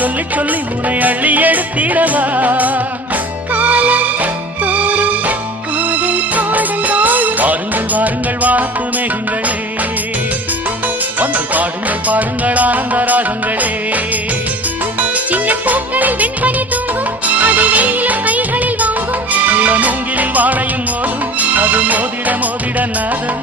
சொல்லி சொல்லி உனை அள்ளி எடுத்திடவா வாருங்கள் வாருங்கள் வாத்து மேகங்களே வந்து பாடுங்கள் பாடுங்கள் ஆனந்த ராகங்களே சின்ன பூக்களில் வெண்பனி தூங்கும் அது வெயிலும் கைகளில் வாங்கும் மூங்கிலில் வாழையும் மோதும் அது மோதிட மோதிட நாதம்